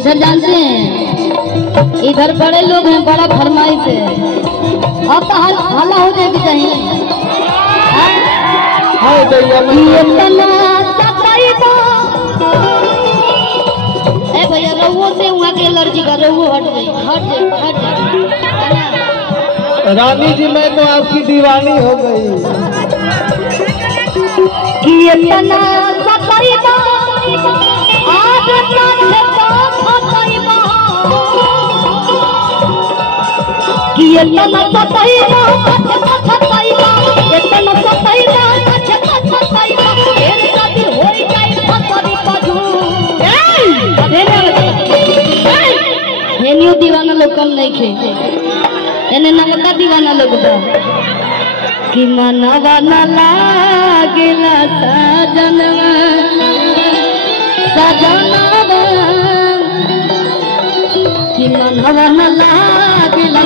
इधर जानते हैं, इधर बड़े लोग हैं, बड़ा फरमाइश है। अब तो हल्ला हो जाएगी चाहिए। भैया रहुओ से वहाँ की एलर्जी का रहुओ हट गई, हट रानी जी मैं तो आपकी दीवानी हो गई। दीवाना लोग कम नहीं खे, एने नवका दीवाना लोग बा कि मनवा न लागेला सजनवा सजनवा कि मनवा न लागेला।